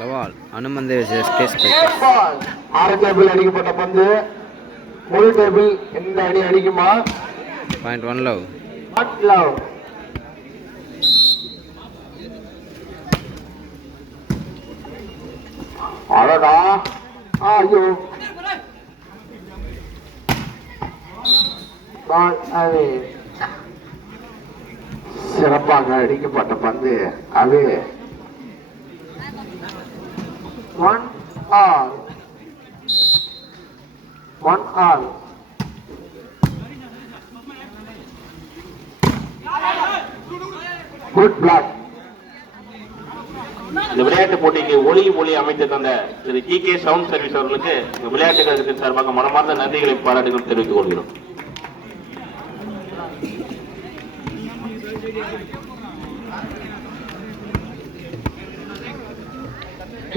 லவால் Anumandai space ஆறு table அடிக்கப்பட்ட பந்து முழு டேபிள் எந்த அடி அடிக்குமா? .1 லவ் லவ் அடடா ஐயோ அது சிறப்பாக அடிக்கப்பட்ட பந்து அது 1 all குட் பிளாக். இந்த விளையாட்டு போட்டிக்கு ஒளி அமைத்து தந்த திரு கே சவுண்ட் சர்வீஸ் அவர்களுக்கு விளையாட்டு கழகத்தின் சார்பாக மனமார்ந்த நன்றிகளை பாராட்டுகள் தெரிவித்துக் கொள்கிறோம்.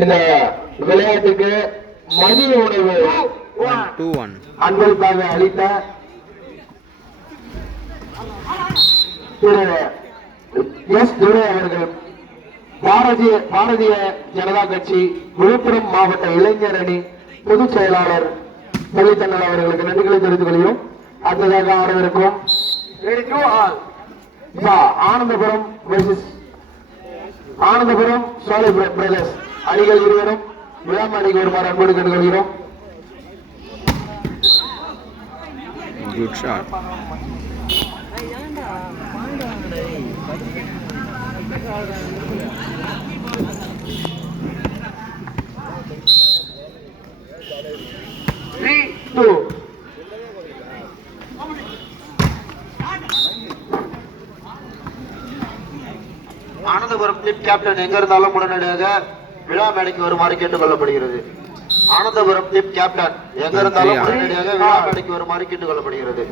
இந்த விளையாட்டுக்கு மதிய உணவு 2-1 அன்பளிப்பாக அளித்த திரு எஸ் துரை அவர்கள் பாரதிய ஜனதா கட்சி விழுப்புரம் மாவட்ட இளைஞர் அணி பொதுச் செயலாளர் பள்ளித்தன்னல் அவர்களுக்கு நன்றிகளை தெரிவித்துக் கொள்கிறோம். அடுத்ததாக ஆடவிருக்கும் ஆனந்தபுரம் சோலை பிரதர்ஸ் அணிகள் இருவரும் விழாம அணிக்கு வருமாறு அன்போடு கேட்டுக்கொள்கிறோம். Good shot. Anandapuram team captain எங்க இருந்தாலும் உடனடியாக விழா மேடைக்கு வருமாறு கேட்டுக் கொள்ளப்படுகிறது. ஆனந்தபுரம் டீம் கேப்டன் எங்க இருந்தாலும் உடனடியாக விழா மேடைக்கு வருமாறு கேட்டுக் கொள்ளப்படுகிறது.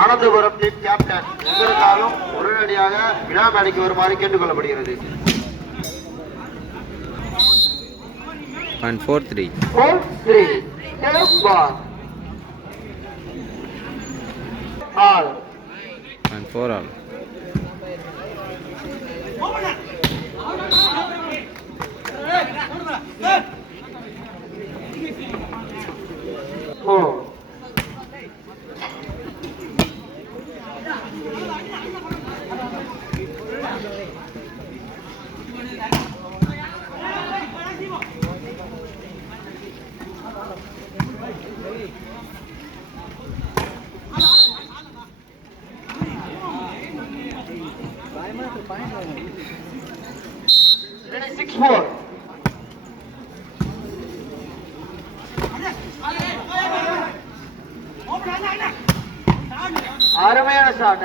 ஆனந்தபுரம் டீம் கேப்டன் எங்க இருந்தாலும் உடனடியாக விழா மேடைக்கு வருமாறு கேட்டுக் கொள்ளப்படுகிறது. .43 all .4 all அருமையான ஷாட்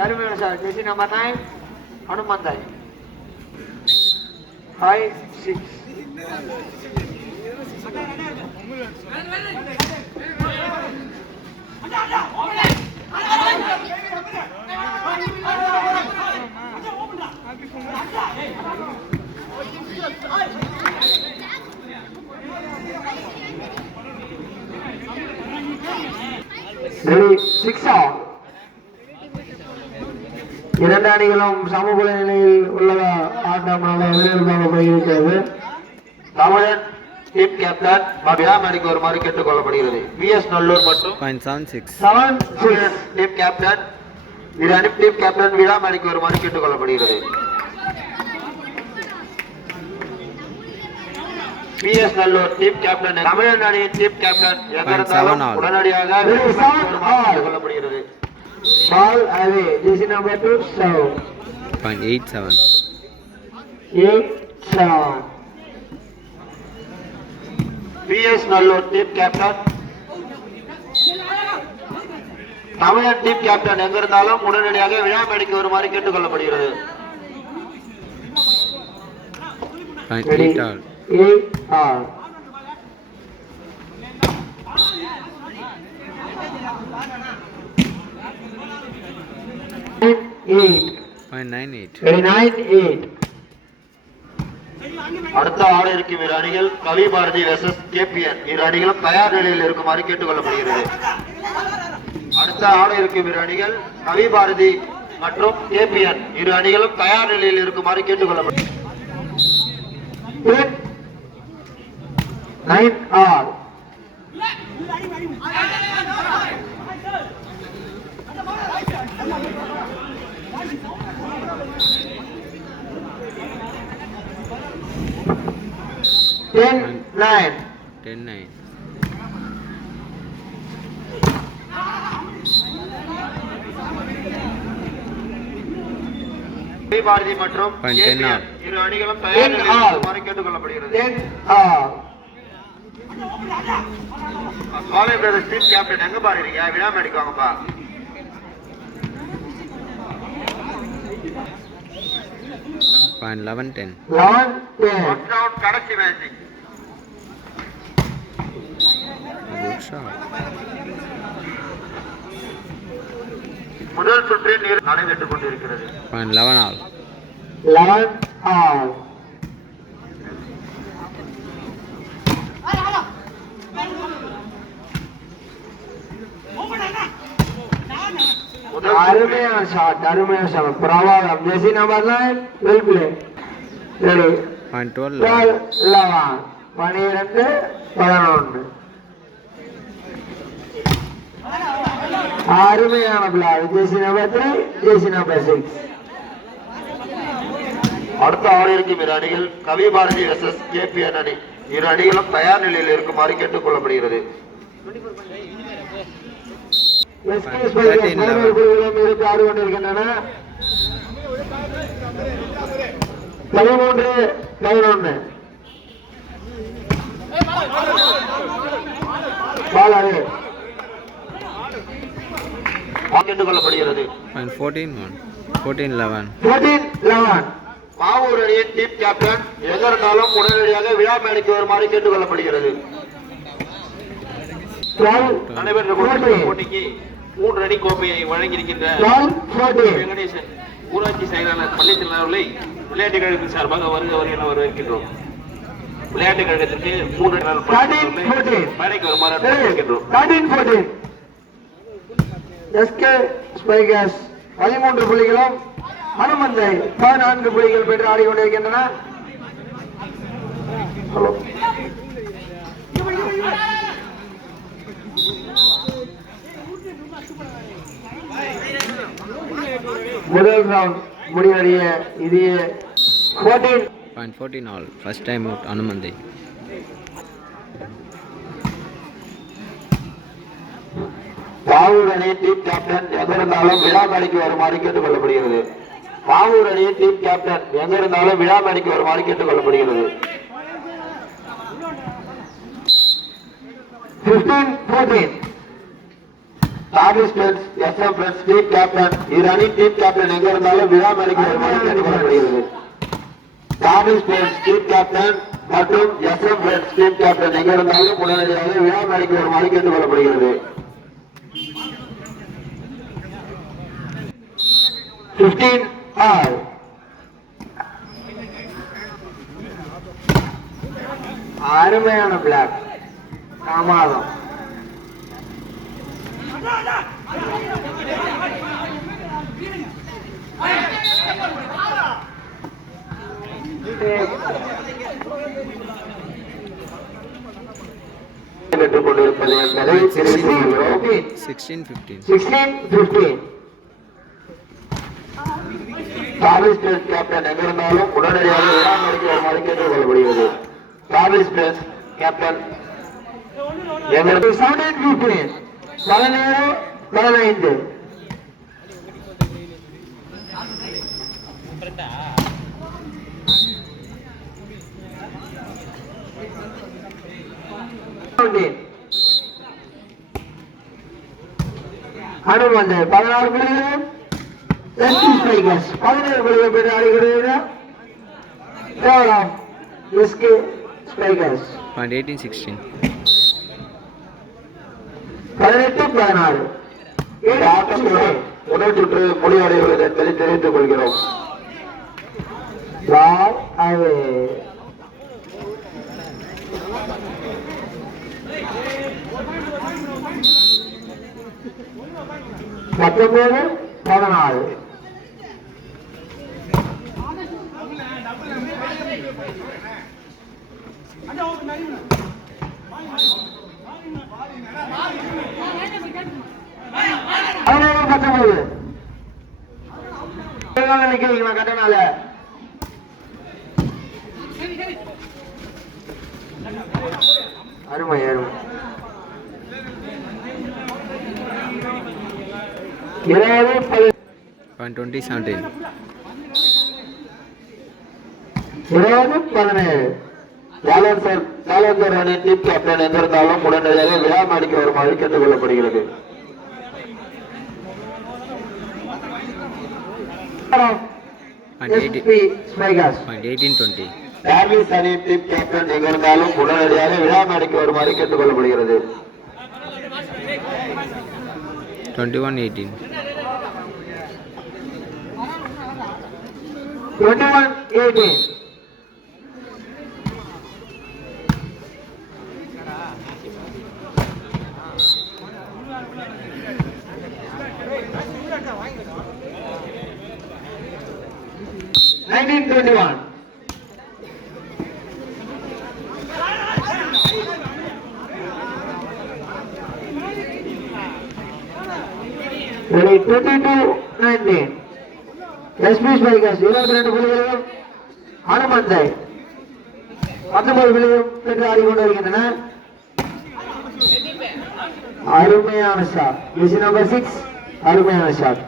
ஜெர்சி நம்பர் 9 அனுமந்தாய் 5-6. இரண்டு அணிகளும் சமபல நிலையில் உள்ள ஆட்டமாக இருக்கிறது. தமிழன் டீம் கேப்டன் விழா மேடைக்கு வருமாறு கேட்டுக் கொள்ளப்படுகிறது. PS நல்லூர் மற்றும் டீம் கேப்டன் டீம் கேப்டன் விழா மேடைக்கு வருமாறு கேட்டுக் கொள்ளப்படுகிறது. PS நல்லூர் டீம் கேப்டன் தமிழன் அணியின் டீம் கேப்டன் உடனடியாக கொள்ளப்படுகிறது. Ball away. This is number 2 serve. .87 PS Nallur team captain தமிழன் டீம் கேப்டன் எங்க இருந்தாலும் உடனடியாக விழா மேடைக்கு வருமாறு கேட்டுக் கொள்ளப்படுகிறது. 8 all .98 அடுத்த ஆட இருக்கும் இரு அணிகள் கவி பாரதி வெர்சஸ் KPN. இரு அணிகளும் தயார் நிலையில் இருக்குமாறு கேட்டுக் கொள்ளப்படுகிறது. அடுத்த ஆட இருக்கும் இரு அணிகள் கவி பாரதி மற்றும் கேபிஎன் இரு அணிகளும் தயார் நிலையில் இருக்குமாறு கேட்டுக்கொள்ளப்படும். 9 all. Ten 9. 10-9. பாரதி மற்றும் Point 10 KPN all. இரு அணிகளும் தயார் நிலையில் இருக்குமாறு கேட்டுக்கொள்ளப்படுகிறது. 10 all. சுவாமி பிரதர்ஸ் டீம் கேப்டன் எங்க பாருங்க விழாம அடிக்குவாங்கப்பா. Point 11-10. 11-10. ஃபர்ஸ்ட் ரவுண்ட் கடைசி மேட்ச். Good shot. முதல் சுற்றில் நடைபெற்றுக் கொண்டிருக்கிறது. Point 11 all. 11 all. அருமையான ஷாட், அருமையான ஷாட், பிரபாகம். Jersey number 9 well play. Ready. Point 12. 12 11 12 11. அருமையான block. Jersey number 3 jersey number 6. அடுத்த ஆடியிருக்கும் இரு அணிகள் கவி பாரதி வெர்சஸ் கேபிஎன் அணி இரு அணிகளும் தயார் நிலையில் இருக்குமாறு கேட்டுக்கொள்ளப்படுகிறது. எஸ்கேஸ் பைலட் மூன்று புள்ளிகளும் இருந்து ஆடி கொண்டிருக்கின்றன. 13-11. பால் அவே. கேட்டுக்கொள்ளப்படுகிறது. Point 14-1. 14-11. 14-11. மாவூர் அணியின் டீம் கேப்டன் எங்க இருந்தாலும் உடனடியாக விழா மேடைக்கு வருமாறு கேட்டுக்கொள்ளப்படுகிறது. 12-14. நடைபெற்ற போட்டிக்கு 3 அணி கோப்பையை வழங்கியிருக்கின்ற 12-14. வெங்கடேசன் ஊராட்சி செயலாளர் பள்ளிச்செல்வன் அவர்களை விளையாட்டுக் கழகத்தின் சார்பாக வருகிற வரவேற்கின்றோம். விளையாட்டுக் கழகத்திற்கு 3 நாள் 13-14. மேடைக்கு வருமாறு அழைக்கின்றோம். 13-14. எஸ்கே ஸ்பைகர்ஸ் 13 புள்ளிகளும் ஹனுமந்தை 14 புள்ளிகள் பெற்று ஆடிக்கொண்டிருக்கின்றன. ஹலோ முதல் ரவுண்ட் முடிவடைய இது 14. Point 14 all. First time out Anumandai. Mavoor அணியின் டீம் கேப்டன் எங்க இருந்தாலும் விழா மேடைக்கு வருமாறு கேட்டுக்கொள்ளப்படுகிறது. மாவூர் அணியின் டீம் கேப்டன் எங்க இருந்தாலும் விழா மேடைக்கு வருமாறு கேட்டுக்கொள்ளப்படுகிறது. 15-14. தாபிஸ் plus SM plus team captain இரு அணி டீம் கேப்டன் எங்க இருந்தாலும் விழா மேடைக்கு வருமாறு கேட்டுக்கொள்ளப்படுகிறது. தாபிஸ் பிளஸ் டீம் கேப்டன் மற்றும் எஸ்எம் பிளஸ் டீம் கேப்டன் எங்க இருந்தாலும் உடனடியாக விழா மேடைக்கு வருமாறு கேட்டுக்கொள்ளப்படுகிறது. 15 all. அருமையான பிளாக் காமாதம். பெற்றுக் கொண்டிருப்பது என்பதை தெரிவித்துக் கொள்கிறோம். 16-15. 16-15. தாபிஸ் பிளஸ் கேப்டன் எங்க இருந்தாலும் உடனடியாக விழா மேடைக்கு வருமாறு கேட்டுக்கொள்ளப்படுகிறது. தாபிஸ் பிளஸ் கேப்டன் எங்க 17-15. 17-15. ஹனுமந்தை 16 புள்ளிகளும் எஸ்கே ஸ்பைகர்ஸ் 17 புள்ளிகள் பெற்று ஆடுகிறார்கள். SK ஸ்பைகர்ஸ் Point 18-16. 18-16. முதல் சுற்று முடிவடைகிறது என்பதை தெரிவித்துக் கொள்கிறோம். பால் அவே. பத்தொன்பது 14. நிக்கிறீங்களா கட்டனால அருமை அருமை 20 17. 20-17. சேலஞ்சர் அணி டீம் கேப்டன் எங்கிருந்தாலும் உடனடியாக விழா மேடைக்கு வருமாறு கேட்டுக் கொள்ளப்படுகிறது. Point 18-20. டார்விஸ் அணி டீம் கேப்டன் எங்கிருந்தாலும் உடனடியாக விழா மேடைக்கு வருமாறு கேட்டுக் கொள்ளப்படுகிறது. 21-18. 21-18. Ready, 22-19. SP Spikers 22 புள்ளிகளையும் அனுமந்தை 19 புள்ளியும் பெற்று ஆடிக்கொண்டு வருகின்றன. அருமையான ஷாட். ஜெர்சி நம்பர் 6 அருமையான ஷாட்.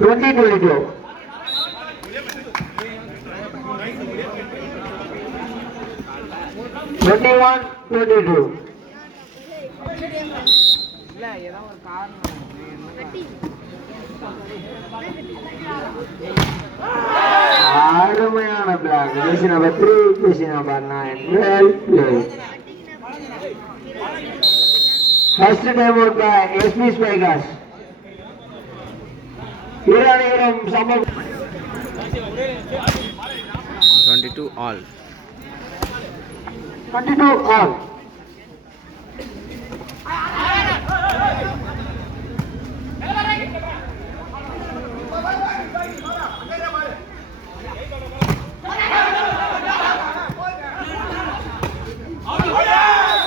(20-22). 21-22. அருமையான block. Jersey number 3 jersey number 9 well played. First time out by SP Spikers. இரு அணிகளும் சம 22 all. 22 all.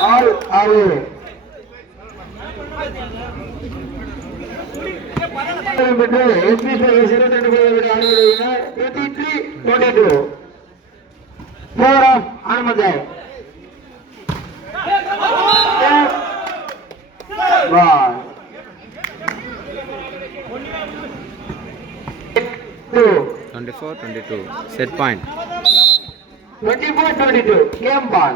All away. SP Spikers 23-22. 4 of Anandai. Ball. 24-22. Set point. 24-22. Game ball.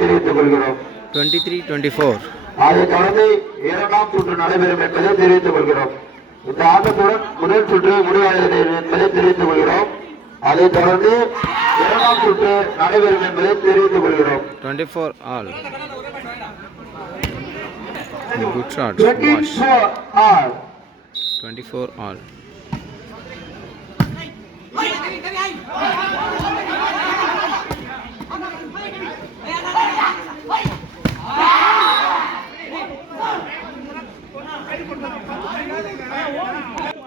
தெரிவித்துக் கொள்கிறோம். 23-24. அதைத் தொடர்ந்து இரண்டாம் சுற்று நடைபெறும் என்பதை தெரிவித்துக் கொள்கிறோம். இந்த ஆட்டத்துடன் முதல் சுற்று முடிவடைகிறது என்பதை தெரிவித்துக் கொள்கிறோம். அதைத் தொடர்ந்து இரண்டாம் சுற்று நடைபெறும் என்பதை தெரிவித்துக் கொள்கிறோம். 24 all. Good shot. 24 all. 24 all.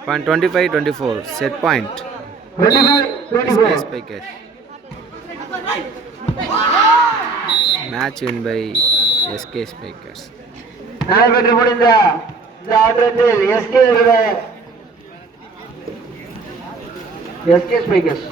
Point 25-24. Set point. 25-24. Spikers. Match win by SK Spikers. நடைபெற்று முடிந்த இந்த ஆட்டத்தில் எஸ்கே ஸ்பைக்கர்ஸ்